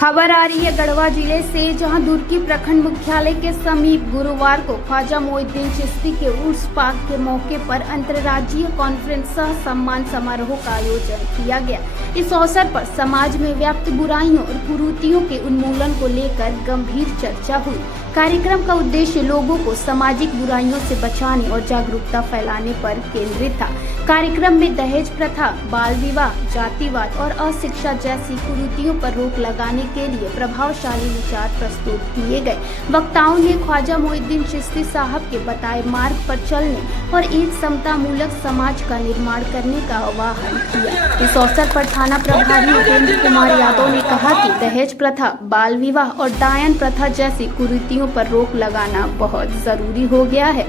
खबर आ रही है गढ़वा जिले से, जहां दुर्की प्रखंड मुख्यालय के समीप गुरुवार को ख्वाजा मोइनुद्दीन चिश्ती के उर्स पाक के मौके पर अंतर्राज्यीय कॉन्फ्रेंस सह सम्मान समारोह का आयोजन किया गया। इस अवसर पर समाज में व्याप्त बुराइयों और कुरीतियों के उन्मूलन को लेकर गंभीर चर्चा हुई। कार्यक्रम का उद्देश्य लोगों को सामाजिक बुराइयों से बचाने और जागरूकता फैलाने पर केंद्रित था। कार्यक्रम में दहेज प्रथा, बाल विवाह, जातिवाद और अशिक्षा जैसी कुरीतियों पर रोक लगाने के लिए प्रभावशाली विचार प्रस्तुत किए गए। वक्ताओं ने ख्वाजा मोइनुद्दीन चिश्ती साहब के बताए मार्ग पर चलने और एक समता मूलक समाज का निर्माण करने का आह्वान किया। इस अवसर पर थाना प्रभारी उपेंद्र कुमार यादव ने कहा कि दहेज प्रथा, बाल विवाह और डायन प्रथा जैसी कुरीतियों पर रोक लगाना बहुत जरूरी हो गया है।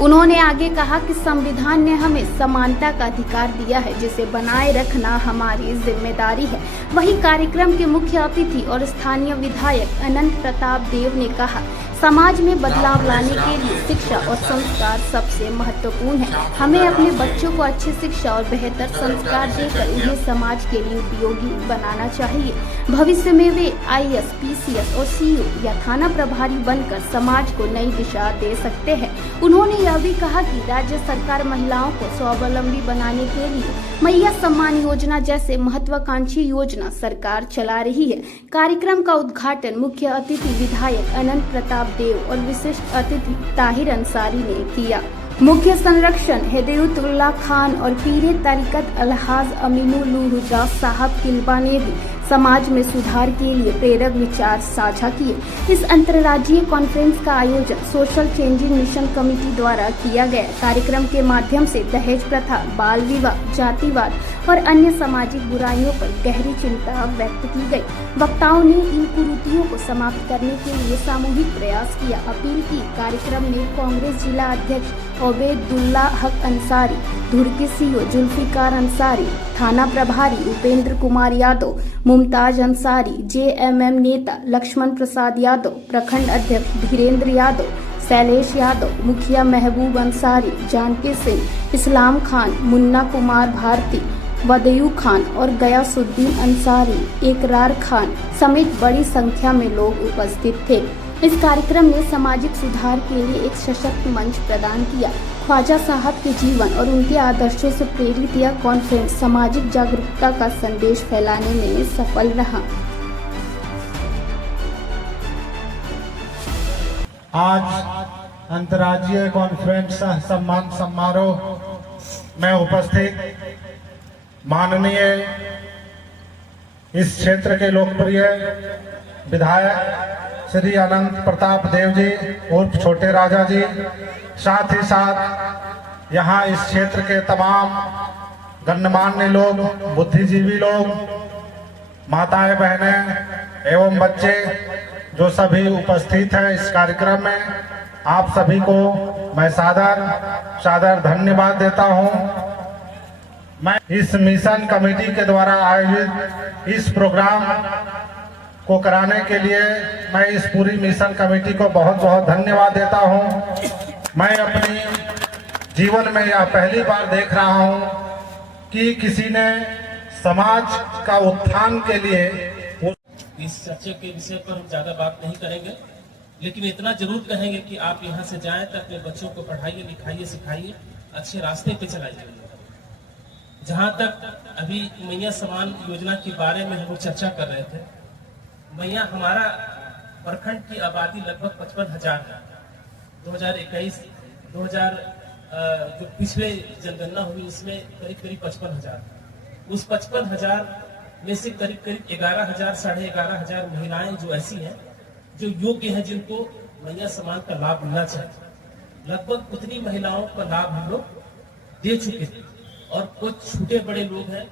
उन्होंने आगे कहा कि संविधान ने हमें समानता का अधिकार दिया है, जिसे बनाए रखना हमारी जिम्मेदारी है। वहीं कार्यक्रम के मुख्य अतिथि और स्थानीय विधायक अनंत प्रताप देव ने कहा, समाज में बदलाव लाने के लिए शिक्षा और संस्कार सबसे महत्वपूर्ण है। हमें अपने बच्चों को अच्छी शिक्षा और बेहतर संस्कार देकर उन्हें समाज के लिए उपयोगी बनाना चाहिए। भविष्य में वे IAS, PCS और CO या थाना प्रभारी बनकर समाज को नई दिशा दे सकते हैं। उन्होंने यह भी कहा कि राज्य सरकार महिलाओं को स्वावलंबी बनाने के लिए मैया सम्मान योजना जैसे महत्वाकांक्षी योजना सरकार चला रही है। कार्यक्रम का उद्घाटन मुख्य अतिथि विधायक अनंत प्रताप देव और विशिष्ट अतिथि ताहिर अंसारी ने किया। मुख्य संरक्षण हिदायतुल्लाह खान और पीरे तरीकत अलहाज अमीनुल साहब किल्बा ने भी समाज में सुधार के लिए प्रेरक विचार साझा किए। इस अंतर्राज्यीय कॉन्फ्रेंस का आयोजन सोशल चेंजिंग मिशन कमेटी द्वारा किया गया। कार्यक्रम के माध्यम से दहेज प्रथा, बाल विवाह, जातिवाद और अन्य सामाजिक बुराइयों पर गहरी चिंता व्यक्त की गई। वक्ताओं ने इन कुरीतियों को समाप्त करने के लिए सामूहिक प्रयास किया, अपील की। कार्यक्रम में कांग्रेस जिला अध्यक्ष ओबेदुल्ला हक अंसारी, धुर्की CO जुल्फिकार अंसारी, थाना प्रभारी उपेंद्र कुमार यादव, मुमताज अंसारी, JMM नेता लक्ष्मण प्रसाद यादव, प्रखंड अध्यक्ष धीरेन्द्र यादव, शैलेश यादव, मुखिया महबूब अंसारी, जानकी सिंह, इस्लाम खान, मुन्ना कुमार भारती, वदयू खान और गयासुद्दीन अंसारी, एकरार खान समेत बड़ी संख्या में लोग उपस्थित थे। इस कार्यक्रम ने सामाजिक सुधार के लिए एक सशक्त मंच प्रदान किया। ख्वाजा साहब के जीवन और उनके आदर्शों से प्रेरित यह कॉन्फ्रेंस सामाजिक जागरूकता का संदेश फैलाने में सफल रहा। आज अंतर्राज्यीय कॉन्फ्रेंस सम्मान समारोह में उपस्थित माननीय इस क्षेत्र के लोकप्रिय विधायक श्री अनंत प्रताप देव जी उर्फ छोटे राजा जी, साथ ही साथ यहाँ इस क्षेत्र के तमाम गणमान्य लोग, बुद्धिजीवी लोग, माताएं, बहनें एवं बच्चे जो सभी उपस्थित हैं इस कार्यक्रम में, आप सभी को मैं सादर धन्यवाद देता हूँ। मैं इस मिशन कमेटी के द्वारा आयोजित इस प्रोग्राम को कराने के लिए मैं इस पूरी मिशन कमेटी को बहुत बहुत धन्यवाद देता हूं। मैं अपनी जीवन में यह पहली बार देख रहा हूं कि किसी ने समाज का उत्थान के लिए इस चर्चा के विषय पर हम ज्यादा बात नहीं करेंगे, लेकिन इतना जरूर कहेंगे कि आप यहाँ से जाएं तो अपने बच्चों को पढ़ाइए, लिखाइए, सिखाइए, अच्छे रास्ते पे चलाइए। जहाँ तक अभी मैया सम्मान योजना के बारे में हम चर्चा कर रहे थे, मैया हमारा प्रखंड की आबादी लगभग 55,000 है। 2021 जो पिछले जनगणना हुई उसमें करीब 55,000। उस 55,000 में से करीब 11,000 साढ़े 11,000 महिलाएं जो ऐसी हैं जो योग्य हैं, जिनको मैया सम्मान का लाभ मिलना चाहिए। लगभग उतनी महिलाओं का लाभ हम लोग दे चुके हैं और कुछ छोटे बड़े लोग हैं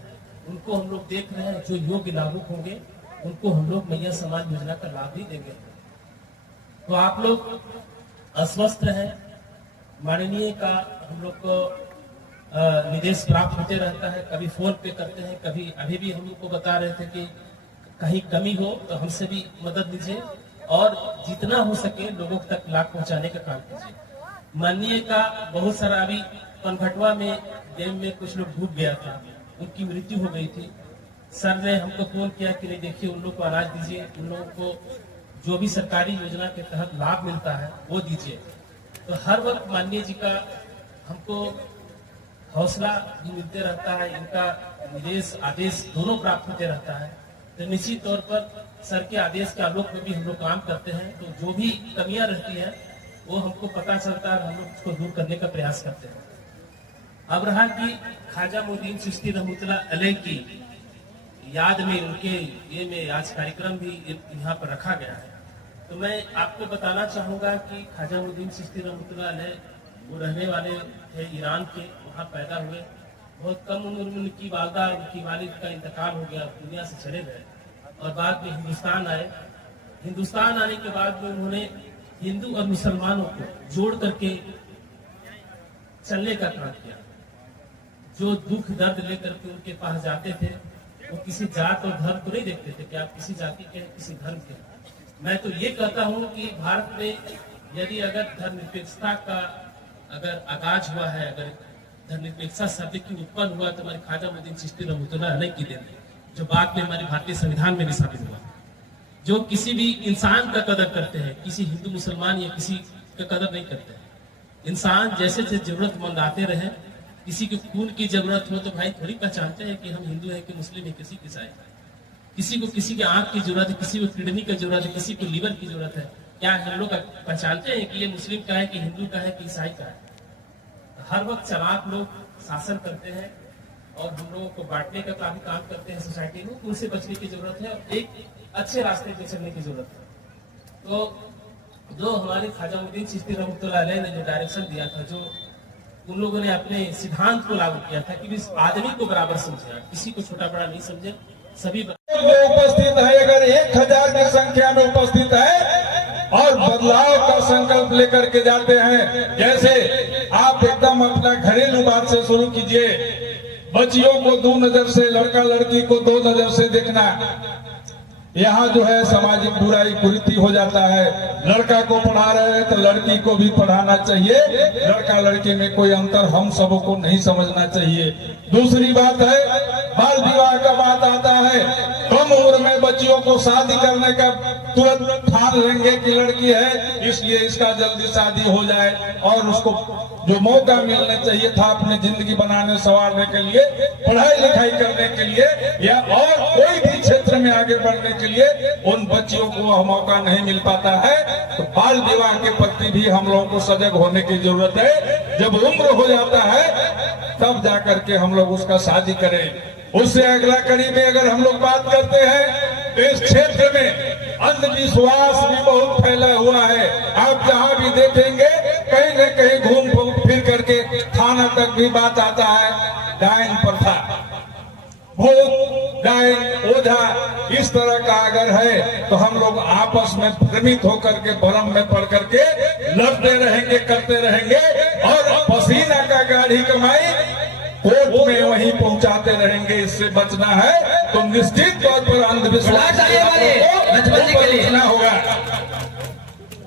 उनको हम लोग देख रहे हैं, जो योग्य लाभुक होंगे उनको हम लोग मैया सम्मान योजना का लाभ भी देंगे। तो आप लोग अस्वस्थ रहें। माननीय का हम लोग को निर्देश प्राप्त होते रहता है, कभी फोन पे करते हैं, कभी अभी भी हम लोग को बता रहे थे कि कहीं कमी हो तो हमसे भी मदद लीजिए और जितना हो सके लोगों तक लाभ पहुंचाने का काम कीजिए। माननीय का बहुत सारा अभी पनघटवा में डैम में कुछ लोग डूब गया था, उनकी मृत्यु हो गई थी। सर ने हमको फोन किया कि नहीं देखिए उन लोग को अनाज दीजिए, उन लोगों को जो भी सरकारी योजना के तहत लाभ मिलता है वो दीजिए। तो हर वक्त माननीय जी का हमको हौसला भी मिलते रहता है, इनका निर्देश आदेश दोनों प्राप्त होते रहता है। तो निश्चित तौर पर सर के आदेश के आलोक में भी हम लोग काम करते हैं। तो जो भी कमियां रहती है वो हमको पता चलता है, हम लोग उसको दूर करने का प्रयास करते हैं। अब रहा कि ख्वाजा मोइनुद्दीन चिश्ती रहमतुल्लाह अलैह की याद में उनके ये में आज कार्यक्रम भी यहाँ पर रखा गया है। तो मैं आपको बताना चाहूंगा कि ख्वाजा मोइनुद्दीन चिश्ती रहमतुल्लाह अलैह वो रहने वाले थे ईरान के, वहाँ पैदा हुए। बहुत कम उम्र में उनकी वालदा उनकी वालिद का इंतकाल हो गया, दुनिया से चले गए और बाद में हिंदुस्तान आए। हिंदुस्तान आने के बाद में उन्होंने हिंदू और मुसलमानों को जोड़ करके चलने का काम किया। जो दुख दर्द लेकर के उनके पास जाते थे वो किसी जात और धर्म को नहीं देखते थे कि आप किसी जाति के किसी धर्म के। मैं तो ये कहता हूँ कि भारत में यदि अगर धर्मनिरपेक्षता का अगर आगाज हुआ है, अगर धर्मनिरपेक्षता शब्द की उत्पन्न हुआ तो हमारे ख्वाजा मोइनुद्दीन चिश्ती रहमतुल्लाह अलैह की देन, जो बाद में हमारे भारतीय संविधान में भी शामिल हुआ। जो किसी भी इंसान का कदर करते हैं, किसी हिंदू मुसलमान या किसी का कदर नहीं करते हैं। इंसान जैसे जैसे जरूरतमंद आते रहे, किसी को खून की जरूरत हो तो भाई थोड़ी पहचानते हैं कि हम हिंदू हैं कि मुस्लिम है, किसी ईसाई है। किसी को किसी के आंख की जरूरत है, किसी को किडनी की जरूरत है, किसी को लीवर की जरूरत है। क्या हम लोग पहचानते हैं कि ये मुस्लिम का है कि हिंदू का है कि ईसाई का है? हर वक्त चालाक लोग शासन करते हैं और हम लोगों को बांटने का काफी काम करते हैं सोसाइटी में। उनसे बचने की जरूरत है और एक अच्छे रास्ते पे चलने की जरूरत है। तो जो हमारे ख्वाजा मोइनुद्दीन चिश्ती रहमतुल्लाह अलैह ने जो डायरेक्शन दिया था, जो उन लोगों ने अपने सिद्धांत को लागू किया था कि इस आदमी को बराबर समझे, किसी को छोटा बड़ा नहीं समझे, सभी उपस्थित है। अगर 1000 की संख्या में उपस्थित है और बदलाव का संकल्प लेकर के जाते हैं, जैसे आप एकदम अपना घरेलू बात से शुरू कीजिए। बच्चियों को 2 नजर से, लड़का लड़की को 2 नजर से देखना, यहाँ जो है सामाजिक बुराई कुरीति हो जाता है। लड़का को पढ़ा रहे हैं तो लड़की को भी पढ़ाना चाहिए, लड़का लड़की में कोई अंतर हम सबको नहीं समझना चाहिए। दूसरी बात है, बाल विवाह का बात आता है। कम उम्र में बच्चियों को शादी करने का तुरंत ठान लेंगे कि लड़की है इसलिए इसका जल्दी शादी हो जाए, और उसको जो मौका मिलना चाहिए था अपनी जिंदगी बनाने संवारने के लिए, पढ़ाई लिखाई करने के लिए या और कोई भी क्षेत्र में आगे बढ़ने के लिए, उन बच्चियों को वह मौका नहीं मिल पाता है। तो बाल विवाह के प्रति भी हम लोगों को सजग होने की जरूरत है। जब उम्र हो जाता है तब जाकर के हम लोग उसका शादी करें। उससे अगला कड़ी में अगर हम लोग बात करते हैं तो इस क्षेत्र में अंधविश्वास भी बहुत फैला हुआ है। आप जहाँ भी देखेंगे कहीं न कहीं घूम फिर करके थाना तक भी बात आता है। डायन प्रथा, भूत, डायन, ओझा, इस तरह का अगर है तो हम लोग आपस में भ्रमित होकर के भ्रम में पड़ करके लड़ते रहेंगे, करते रहेंगे और पसीना का गाढ़ी कमाई कोर्ट में वहीं पहुंचाते रहेंगे। इससे बचना है तो निश्चित तौर पर अंधविश्वास को बचना होगा।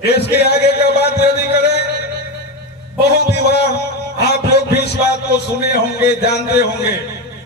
इसके आगे का बात यदि करें, बहुविवाह, आप लोग भी इस बात को सुने होंगे, जानते होंगे।